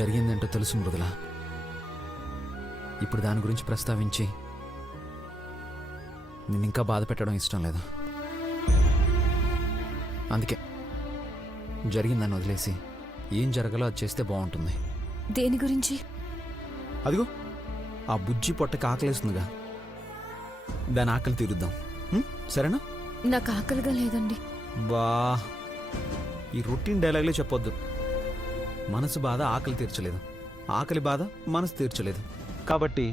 జరిగిందేంటో తెలుసు మృదుల. ఇప్పుడు దాని గురించి ప్రస్తావించి నేను ఇంకా బాధ పెట్టడం ఇష్టం లేదు. అందుకే జరిగిందని వదిలేసి ఏం జరగాలో అది చేస్తే బాగుంటుంది. దేని గురించి? అదిగో ఆ బుజ్జి పొట్టకి ఆకలేస్తుందిగా, దాని ఆకలి తీరుద్దాం. సరేనా? నాకు ఆకలిగా లేదండి. బా, ఈ రొటీన్ డైలాగ్లే చెప్పొద్దు. మనసు బాధ ఆకలి తీర్చలేదు, ఆకలి బాధ మనసు తీర్చలేదు. కాబట్టి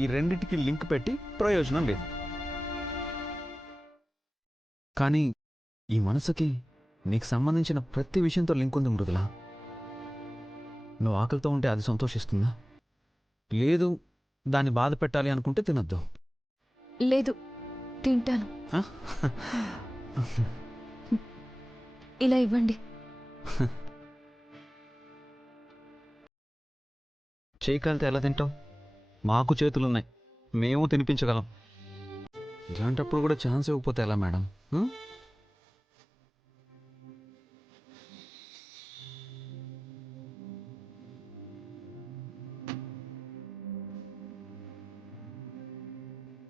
ఈ రెండిటికి లింక్ పెట్టి ప్రయోజనం లేదు. కానీ ఈ మనసుకి నీకు సంబంధించిన ప్రతి విషయంతో లింక్ ఉంది మృదుల. నువ్వు ఆకలితో ఉంటే అది సంతోషిస్తుందా? లేదు, దాన్ని బాధ పెట్టాలి అనుకుంటే తినొద్దు. లేదు, తింటాను. ఇలా ఇవ్వండి. చేయగలితే ఎలా తింటావు? మాకు చేతులున్నాయి, మేము తినిపించగలం. ఇలాంటప్పుడు కూడా ఛాన్స్ ఇవ్వకపోతే ఎలా మేడం?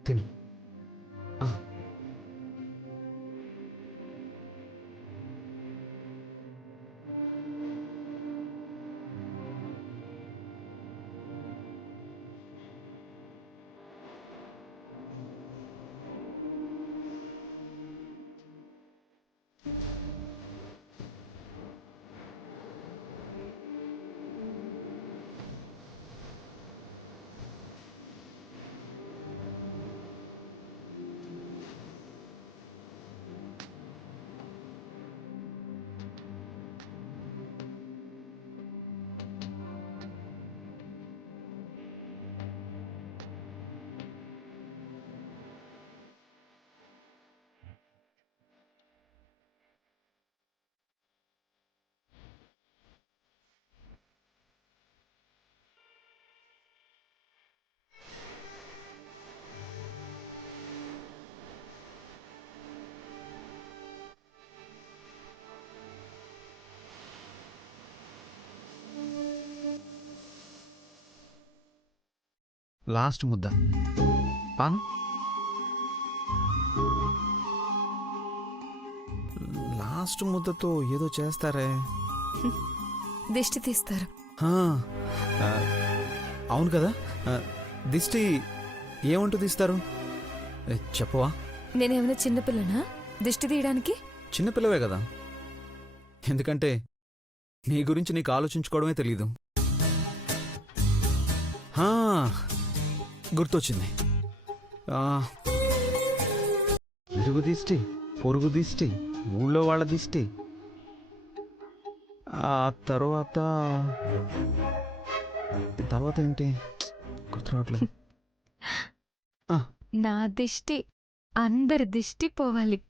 తిను. లాస్ట్ ముద్ద పాను. లాస్ట్ ముద్దతో ఏదో చేస్తారే. దిష్టి తీస్తారు. అవును కదా, దిష్టి ఏమంటూ తీస్తారు చెప్పవా? నేనేమైనా చిన్నపిల్లనా దిష్టి తీయడానికి? చిన్నపిల్లవే కదా, ఎందుకంటే నీ గురించి నీకు ఆలోచించుకోవడమే తెలీదు. గుర్తొచ్చింది. ఇరుగు దిష్టి, పొరుగు దిష్టి, ఊళ్ళో వాళ్ళ దిష్టి, ఆ తర్వాత ఏంటి గుర్తు రావట్లేదు. నా దిష్టి అందరి దిష్టి పోవాలి.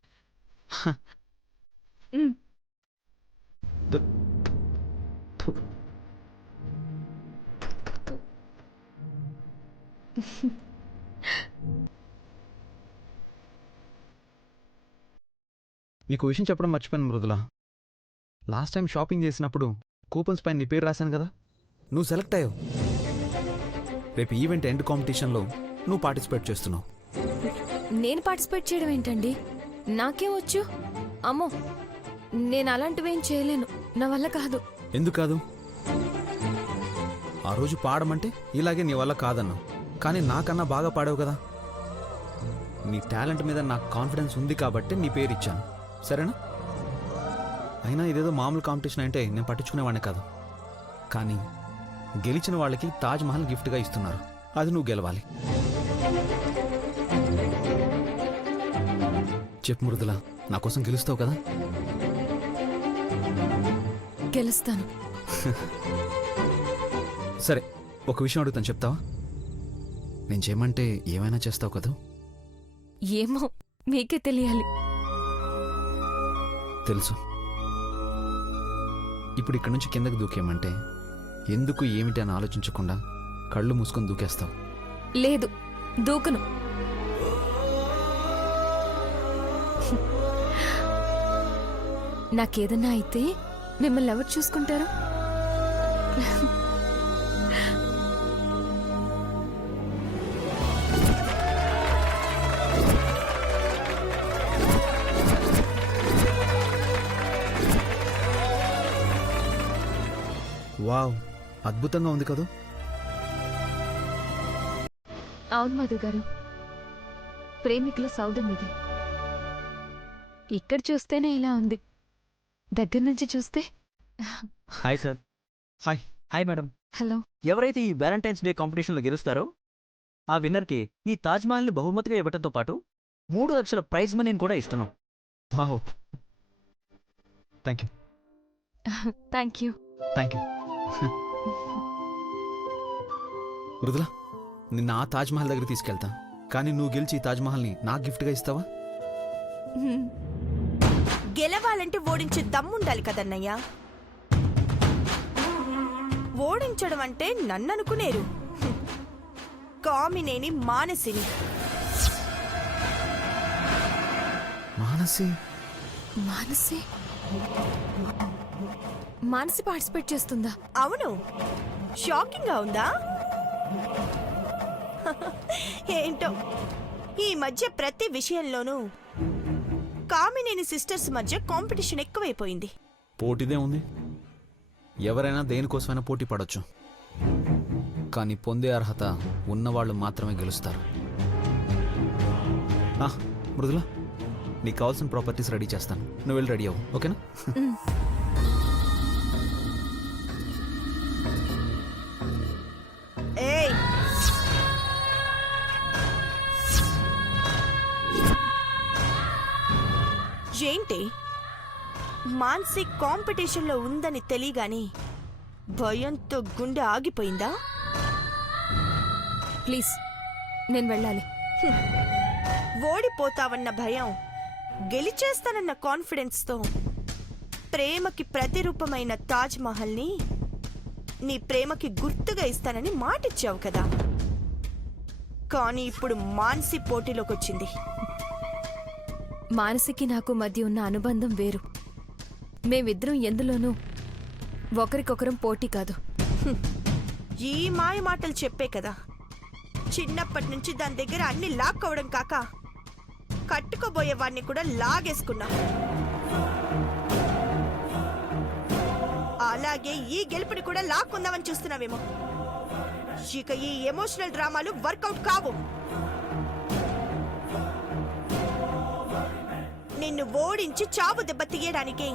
నీకు విషయం చెప్పడం మర్చిపోయాను మృదుల. లాస్ట్ టైం షాపింగ్ చేసినప్పుడు కూపన్స్ పైన నీ పేరు రాశాను కదా, నువ్వు సెలెక్ట్ అయ్యావు. రేపు ఈవెంట్ ఎండ్ కాంపిటీషన్లో నువ్వు పార్టిసిపేట్ చేస్తున్నావు. నేను పార్టిసిపేట్ చేయడం ఏంటండి? నాకేం వచ్చు? అమ్మో, నేను అలాంటివేం చేయలేను, నా వల్ల కాదు. ఎందుకు కాదు? ఆ రోజు పాడమంటే ఇలాగే నీ వల్ల కాదన్నావు, కానీ నాకన్నా బాగా పాడావు కదా. నీ టాలెంట్ మీద నాకు కాన్ఫిడెన్స్ ఉంది కాబట్టి నీ పేరు ఇచ్చాను, సరేనా? అయినా ఇదేదో మామూలు కాంపిటీషన్ అంటే నేను పట్టించుకునేవాడిని కాదు. కానీ గెలిచిన వాళ్ళకి తాజ్ మహల్ గిఫ్ట్గా ఇస్తున్నారు, అది నువ్వు గెలవాలి. చెప్పు మృదుల, నా కోసం గెలుస్తావు కదా? గెలుస్తాను. సరే, ఒక విషయం అడుగుతాను, చెప్తావా? నేను చేయమంటే ఏమైనా చేస్తావు కదా? ఏమో, మీకే తెలియాలి. తెలుసు. ఇప్పుడు ఇక్కడి నుంచి కిందకు దూకేయమంటే ఎందుకు ఏమిటి అని ఆలోచించకుండా కళ్ళు మూసుకొని దూకేస్తావు. లేదు, దూకను. నాకేదన్నా అయితే మిమ్మల్ని ఎవరు చూసుకుంటారు? వావ్, అద్భుతంగా ఉంది కదూ. అవును మధు గారు, ప్రేమికుల సౌధం ఇది. ఇక్కడ చూస్తేనే ఇలా ఉంది, దగ్గర నుంచి చూస్తే. Hi sir. Hi. Hi madam. Hello. ఎవరైతే ఈ వ్యాలంటైన్స్ డే కాంపిటీషన్లో గెలుస్తారో ఆ విన్నర్కి ఈ తాజ్మహల్ని బహుమతిగా ఇవ్వడంతో పాటు 3 లక్షల ప్రైజ్ మనీని కూడా ఇస్తున్నాం. Wow, thank you. Thank you. Thank you. Mridula, నిన్న ఆ తాజ్మహల్ దగ్గర తీసుకెళ్తా, కానీ నువ్వు గెలిచి ఈ తాజ్మహల్ని నాకు గిఫ్ట్గా ఇస్తావా? గెలవాలంటే ఓడించే దమ్ముండాలి కదన్నయ్యా. ఓడించడం అంటే నన్ననుకునేరు. కామినేని మానసిని. మానసి? మానసి? మానసి పార్టిసిపేట్ చేస్తుందా? అవును, షాకింగ్ గా ఉందా? ఏంటో ఈ మధ్య ప్రతి విషయంలోనూ కామినేని సిస్టర్స్ మధ్య కాంపిటీషన్ ఎక్కువైపోయింది. పోటీదే ఉంది, ఎవరైనా దేనికోసమైనా పోటీ పడొచ్చు, కానీ పొందే అర్హత ఉన్నవాళ్ళు మాత్రమే గెలుస్తారు. మృదుల, నీకు కావాల్సిన ప్రాపర్టీస్ రెడీ చేస్తాను, నువ్వు వెళ్ళి రెడీ అవ్వు, ఓకేనా? ఏయ్, ఏంటి మాన్సి కాంపిటీషన్లో ఉందని తెలియగాని భయంతో గుండె ఆగిపోయిందా? ప్లీజ్, నేను వెళ్ళాలి. ఓడిపోతావన్న భయం, గెలిచేస్తానన్న కాన్ఫిడెన్స్తో ప్రేమకి ప్రతిరూపమైన తాజ్ మహల్ని నీ ప్రేమకి గుర్తుగా ఇస్తానని మాటిచ్చావు కదా. కానీ ఇప్పుడు మాన్సి పోటీలోకి వచ్చింది. మానసికి నాకు మధ్య ఉన్న అనుబంధం వేరు. మేమిద్దరం ఎందులోనూ ఒకరికొకరం పోటీ కాదు. ఈ మాయ మాటలు చెప్పే కదా చిన్నప్పటి నుంచి దాని దగ్గర అన్ని లాక్కోవడం కాక కట్టుకోబోయే వాడిని కూడా లాగేసుకున్నా. అలాగే ఈ గెలుపుని కూడా లాక్కుందామని చూస్తున్నావేమో. ఇక ఈ ఎమోషనల్ డ్రామాలు వర్కౌట్ కావు. నిన్ను ఓడించి చావు దెబ్బ తీయడానికి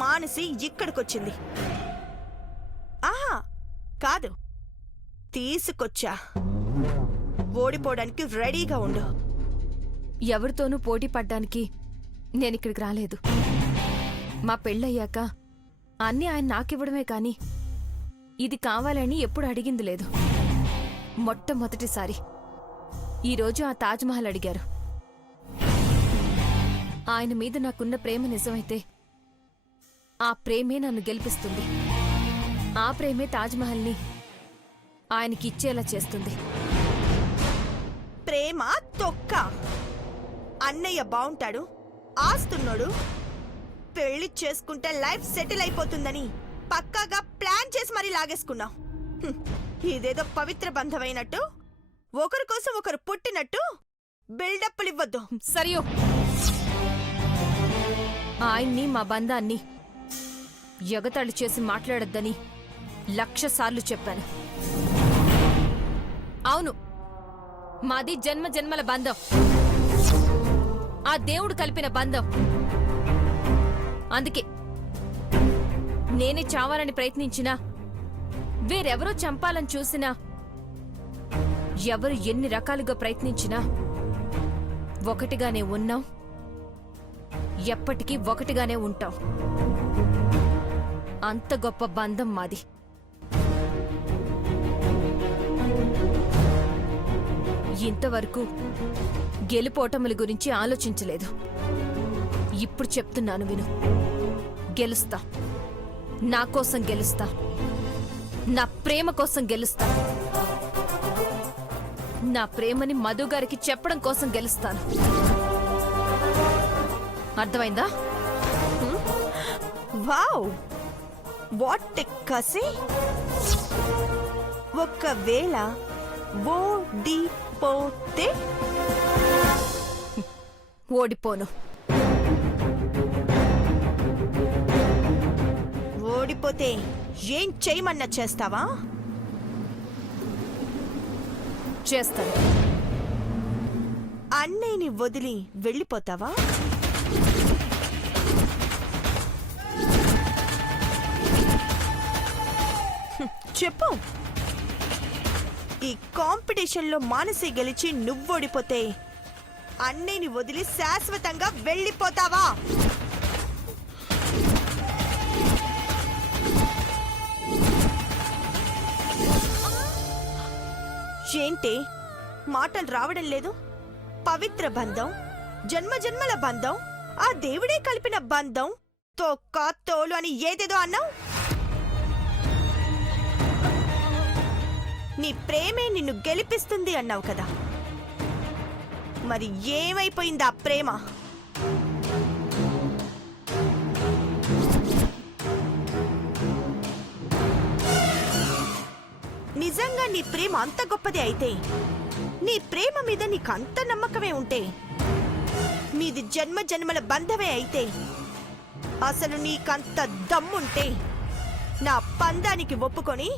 మానసి ఇక్కడికొచ్చింది. ఆహా కాదు, తీసుకొచ్చా. ఓడిపోవడానికి రెడీగా ఉండు. ఎవరితోనూ పోటీ పడ్డానికి నేనిక్కడికి రాలేదు. మా పెళ్ళయ్యాక అన్నీ ఆయన నాకివ్వడమే కాని ఇది కావాలని ఎప్పుడు అడిగింది లేదు. మొట్టమొదటిసారి ఈరోజు ఆ తాజ్మహల్ అడిగారు. ఆయన మీద నాకున్న ప్రేమ నిజమైతే ఆ ప్రేమే నన్ను గెలిపిస్తుంది. ఆ ప్రేమే తాజ్మహల్ని ఆయనకి ఇచ్చేలా చేస్తుంది. ప్రేమ తొక్క. అన్నయ్య బావుంటాడు, ఆస్తున్నాడు, పెళ్లి చేసుకుంటే లైఫ్ సెటిల్ అయిపోతుందని పక్కాగా ప్లాన్ చేసి మరీ లాగేసుకున్నావు. ఇదేదో పవిత్ర బంధమైనట్టు, ఒకరి కోసం ఒకరు పుట్టినట్టు బిల్డప్లు ఇవ్వద్దు. సరియో, ఆయన్ని మా బంధాన్ని ఎగతాళి చేసి మాట్లాడొద్దని 1,00,000 సార్లు చెప్పాను. అవును, మాది జన్మ జన్మల బంధం, ఆ దేవుడు కలిపిన బంధం. అందుకే నేనే చావాలని ప్రయత్నించినా, వేరెవరో చంపాలని చూసినా, ఎవరు ఎన్ని రకాలుగా ప్రయత్నించినా ఒకటిగానే ఉన్నాం, ఎప్పటికీ ఒకటిగానే ఉంటాం. అంత గొప్ప బంధం మాది. ఇంతవరకు గెలుపోటముల గురించి ఆలోచించలేదు. ఇప్పుడు చెప్తున్నాను విను. గెలుస్తా, నా కోసం గెలుస్తా, నా ప్రేమ కోసం గెలుస్తా, నా ప్రేమని మధు గారికి చెప్పడం కోసం గెలుస్తాను. అర్థమైందా? వావ్, వాట్ కసి ఒకవేళ ఓడిపోతే ఓడిపోను. ఓడిపోతే ఏం చేయమన్నా చేస్తావా? చేస్తాను. అన్నయ్యని వదిలి వెళ్ళిపోతావా? చెప్పు. ఈ కాంపిటీషన్లో మానసి గెలిచి నువ్వోడిపోతే అన్నయ్యని వదిలి శాశ్వతంగా వెళ్ళిపోతావా? ఏంటి మాటలు రావడం లేదు? పవిత్ర బంధం, జన్మజన్మల బంధం, ఆ దేవుడే కలిపిన బంధం, తొక్క తోలు అని ఏదేదో అన్నావు. నీ ప్రేమే నిన్ను గెలిపిస్తుంది అన్నావు కదా, మరి ఏమైపోయింది ఆ ప్రేమ? నిజంగా నీ ప్రేమ అంత గొప్పది అయితే, నీ ప్రేమ మీద నీకంత నమ్మకమే ఉంటే, మీది జన్మ జన్మల బంధమే అయితే, అసలు నీకంత దమ్ముంటే నా పందానికి ఒప్పుకొని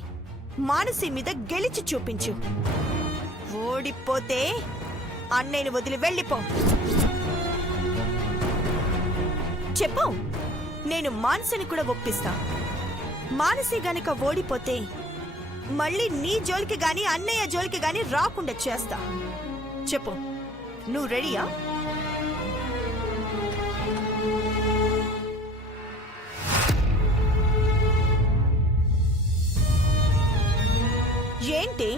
మానసి మీద గెలిచి చూపించు. ఓడిపోతే అన్నయ్యని వదిలి వెళ్ళిపో. చెప్పు, నేను మానసిని కూడా ఒప్పిస్తా. మానసి గనక ఓడిపోతే మళ్ళీ నీ జోలికి గాని అన్నయ్య జోలికి గాని రాకుండా చేస్తా. చెప్పు, నువ్వు రెడీయా? ఏంటి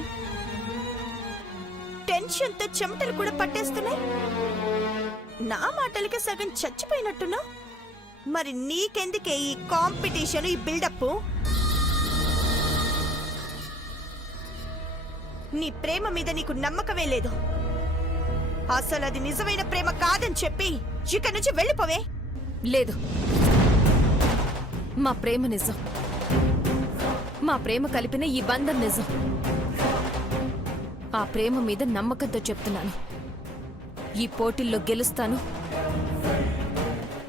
టెన్షన్తో చెమటలు కూడా పట్టేస్తున్నాయి? నా మాటలకి సగం చచ్చిపోయినట్టున్నా. మరి నీకెందుకే ఈ కాంపిటీషన్, ఈ బిల్డప్? నీ ప్రేమ మీద నీకు నమ్మకమే లేదు. అసలు అది నిజమైన ప్రేమ కాదని చెప్పి ఇక నుంచి వెళ్ళిపోవే. లేదు, మా ప్రేమ నిజం. మా ప్రేమ కలిపిన ఈ బంధం నిజం. ఆ ప్రేమ మీద నమ్మకంతో చెప్తున్నాను. ఈ పోటీల్లో గెలుస్తాను.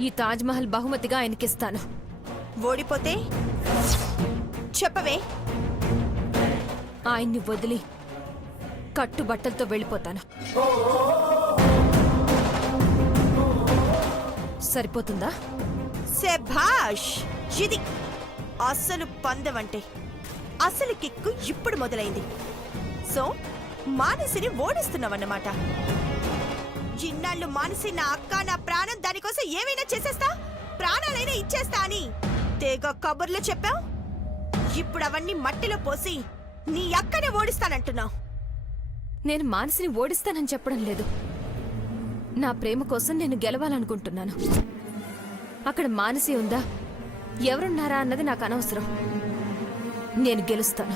ఈ తాజ్మహల్ బహుమతిగా ఆయనకిస్తాను. ఓడిపోతే చెప్పవే. ఆయన్ని వదిలి కట్టుబట్టలతో వెళ్ళిపోతాను. సరిపోతుందా? శభాష్! ఇది అసలు పందెం అంటే. అసలు కిక్కు ఇప్పుడు మొదలైంది. సో మానసిని ఓడిస్తున్నావన్నమాట. ఇన్నాళ్ళు మానసి నా అక్క, నా ప్రాణం, దానికోసం ఏమైనా చేసేస్తా, ప్రాణాలైనా ఇచ్చేస్తా అని తెగ కబుర్లు చెప్పావు. ఇప్పుడు అవన్నీ మట్టిలో పోసి నీ అక్కనే ఓడిస్తానంటున్నావు. నేను మానసిని ఓడిస్తానని చెప్పడం లేదు. నా ప్రేమ కోసం నేను గెలవాలనుకుంటున్నాను. అక్కడ మానసి ఉందా, ఎవరున్నారా అన్నది నాకు అనవసరం. నేను గెలుస్తాను.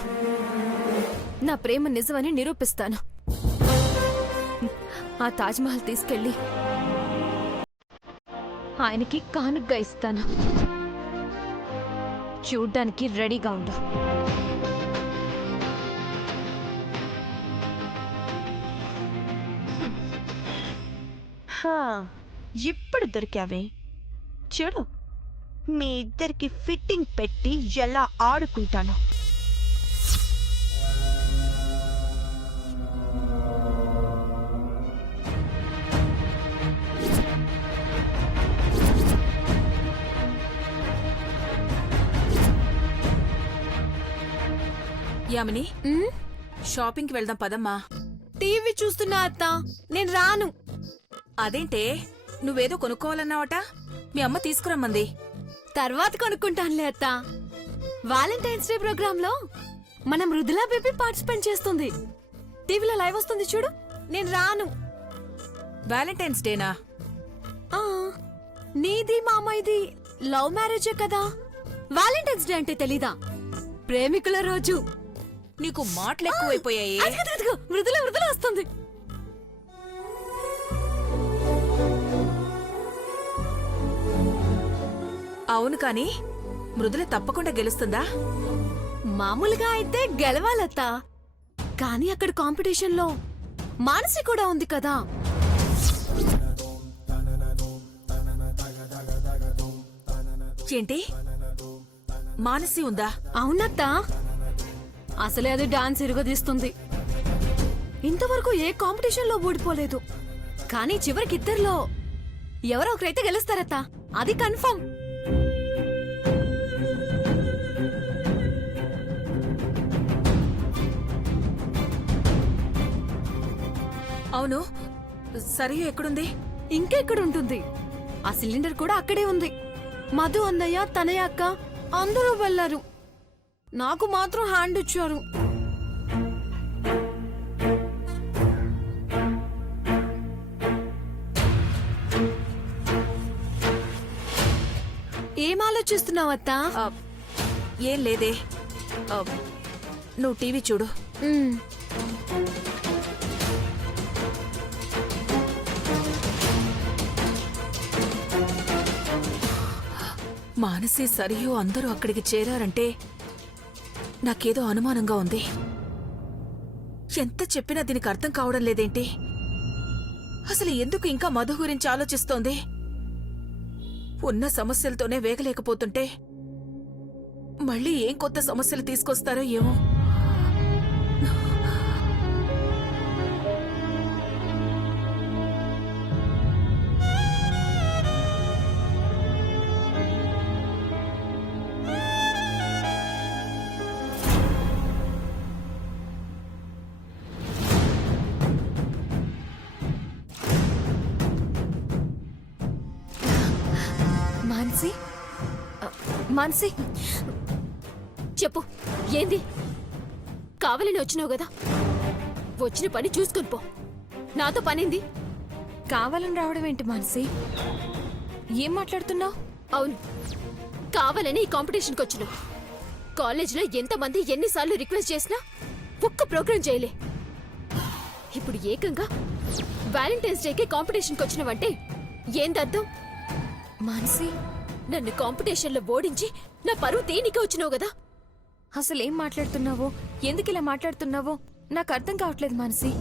నా ప్రేమ నిజమని నిరూపిస్తాను. ఆ తాజ్మహల్ తీసుకెళ్ళి ఆయనకి కానుగ్గా ఇస్తాను. చూడ్డానికి రెడీగా ఉండు. ఇప్పుడు దొరికావే. చూడు, మీ ఇద్దరికి ఫిట్టింగ్ పెట్టి ఎలా ఆడుకుంటాను. యామిని, షాపింగ్కి వెళ్దాం పదమ్మా. టీవీ చూస్తున్నా అత్త, నేను రాను. అదేంటే, నువ్వేదో కొనుక్కోవాలన్నావట, మీ అమ్మ తీసుకురమ్మంది. తర్వాత కొనుక్కుంటానులే అత్త. వాలంటైన్స్ డే ప్రోగ్రామ్ లో మన మృదులా బేబీ పార్టిసిపేట్ చేస్తుంది. టీవీలో లైవ్ వస్తుంది చూడు. నేను రాను. వ్యాలంటైన్స్ డేనా? ఆ, నీది మామయ్యది లవ్ మ్యారేజే కదా. వాలంటైన్స్ డే అంటే తెలీదా? ప్రేమికుల రోజు. నీకు మాటలు ఎక్కువైపోయాయి. అదిగో, మృదుల మృదుల వస్తుంది. అవును కాని మృదుల తప్పకుండా గెలుస్తుందా? మామూలుగా అయితే గెలవాలత్తా, కానీ అక్కడ కాంపిటీషన్లో మానసి కూడా ఉంది కదా. ఏంటి, మానసి ఉందా? అవునత్తా, అసలే అది డాన్స్ ఇరుగదీస్తుంది. ఇంతవరకు ఏ కాంపిటీషన్లో ఓడిపోలేదు, కానీ చివరికి ఇద్దరిలో ఎవరో ఒకరైతే గెలుస్తారత్తా, అది కన్ఫర్మ్. అవును, సరియు ఎక్కడుంది? ఇంకెక్కడుంటుంది, ఆ సిలిండర్ కూడా అక్కడే ఉంది. మధు అన్నయ్య, తనయ్య అక్క అందరూ వెళ్లారు, నాకు మాత్రం హ్యాండ్ ఇచ్చారు. ఏం ఆలోచిస్తున్నావత్తా? ఆ, ఏం లేదే. ఆ, నువ్వు టీవీ చూడు. ఉమ్. మానసి, సరియు అందరూ అక్కడికి చేరారంటే నాకేదో అనుమానంగా ఉంది. ఎంత చెప్పినా దీనికి అర్థం కావడం లేదేంటి? అసలు ఎందుకు ఇంకా మధు గురించి ఆలోచిస్తోంది? ఉన్న సమస్యలతోనే వేగలేకపోతుంటే మళ్ళీ ఏం కొత్త సమస్యలు తీసుకొస్తారో ఏమో. మాన్సి, మాన్సి చెప్పు, ఏంది? కావాలని వచ్చినావు కదా, వచ్చిన పని చూసుకొని పో. నాతో పనింది. కావాలని రావడం ఏంటి మాన్సి? ఏం మాట్లాడుతున్నావు? అవును, కావాలని ఈ కాంపిటీషన్కి వచ్చినావు. కాలేజీలో ఎంతమంది ఎన్నిసార్లు రిక్వెస్ట్ చేసినా ఒక్క ప్రోగ్రాం చేయలే. ఇప్పుడు ఏకంగా వ్యాలంటైన్స్ డేకి కాంపిటీషన్కి వచ్చినావంటే ఏందర్థం? మాన్సి, నన్ను కాంపిటీషన్లో ఓడించి నా పరువు తేనికే వచ్చినావు కదా. అసలేం మాట్లాడుతున్నావో, ఎందుకు ఇలా మాట్లాడుతున్నావో నాకు అర్థం కావట్లేదు మాన్సి.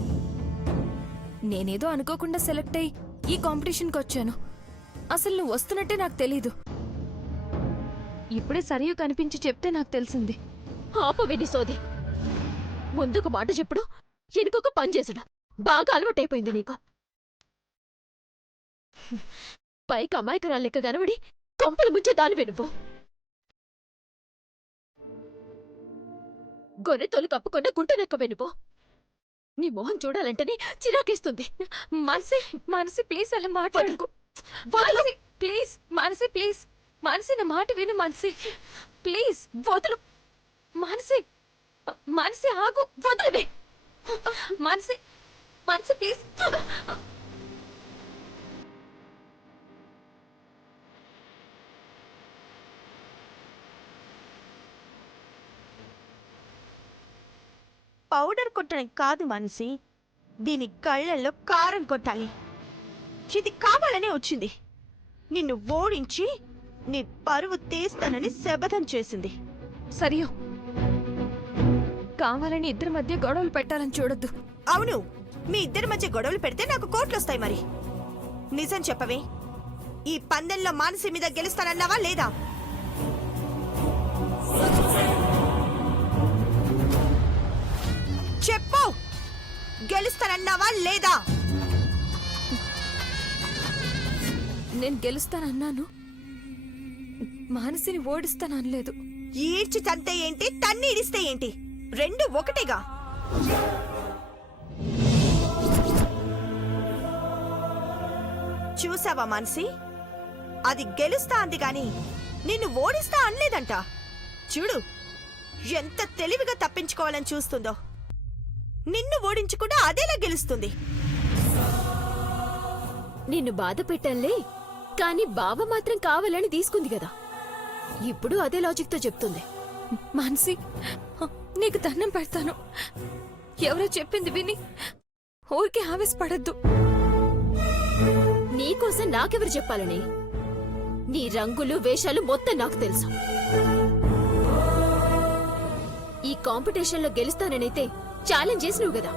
నేనేదో అనుకోకుండా సెలెక్ట్ అయ్యి ఈ కాంపిటీషన్కి వచ్చాను. అసలు నువ్వు వస్తున్నట్టే నాకు తెలీదు. ఇప్పుడే సరియు కనిపించి చెప్తే నాకు తెలిసింది. ఆపవిని సోది. ముందుకు మాట చెప్పుడు, వెనుకొక పని చేసుడు బాగా అలవాటైపోయింది నీకు. పైకి అమాయకురాలు లెక్క కనబడి కొంపలు ముంచే దాని వెనుపు. గొర్రె తోలు కప్పుకున్న గుంటనెక్క వెనుపు. నీ మొహం చూడాలంటేనే చిరాకేస్తుంది. మనసి, మనసి ప్లీజ్ అలా మాట్లాడుకో. ప్లీజ్ మనసి, ప్లీజ్ మనసి, నా మాట విను మనసి, ప్లీజ్ వదులు. మనసి, మనసి ఆగు, వదలవే. మనసి, మనసి ప్లీజ్. పౌడర్ కొట్టడం కాదు మనిషి, దీని కళ్ళల్లో కారం కొట్టాలి. ఇది కావాలనే వచ్చింది. నిన్ను ఓడించి నీ పరువు తీస్తానని శపథం చేసింది. సరియో, కావాలని ఇద్దరి మధ్య గొడవలు పెట్టాలని చూడొద్దు. అవును, మీ ఇద్దరి మధ్య గొడవలు పెడితే నాకు కోట్లు వస్తాయి. మరి నిజం చెప్పవే, ఈ పందెంలో మానసి మీద గెలుస్తానన్నావా లేదా? చెప్పు, గెలుస్తానన్నావా లేదా? నేను గెలుస్తానన్నాను, మానసిని ఓడిస్తాననలేదు. ఈడ్చి తంతే ఏంటి, తన్ని ఇడిస్తే ఏంటి, రెండు ఒకటేగా. చూసావా మానసి, అది గెలుస్తా అంది గాని నిన్ను ఓడిస్తా అనలేదంట. చూడు ఎంత తెలివిగా తప్పించుకోవాలని చూస్తుందో. నిన్ను ఓడించకుండా అదేలా గెలుస్తుంది. నిన్ను బాధ పెట్టాలే, కానీ బావ మాత్రం కావాలని తీసుకుంది కదా. ఇప్పుడు అదే లాజిక్తో చెప్తుంది. మానసి, నీకు దండం పెడతాను, ఎవరో చెప్పింది విని ఊరికే ఆవేశపడద్దు. నీకోసం నాకెవరు చెప్పాలని? నీ రంగులు వేషాలు మొత్తం నాకు తెలుసు. ఈ కాంపిటీషన్లో గెలుస్తాననైతే ఛాలెంజ్ చేసినావు కదా.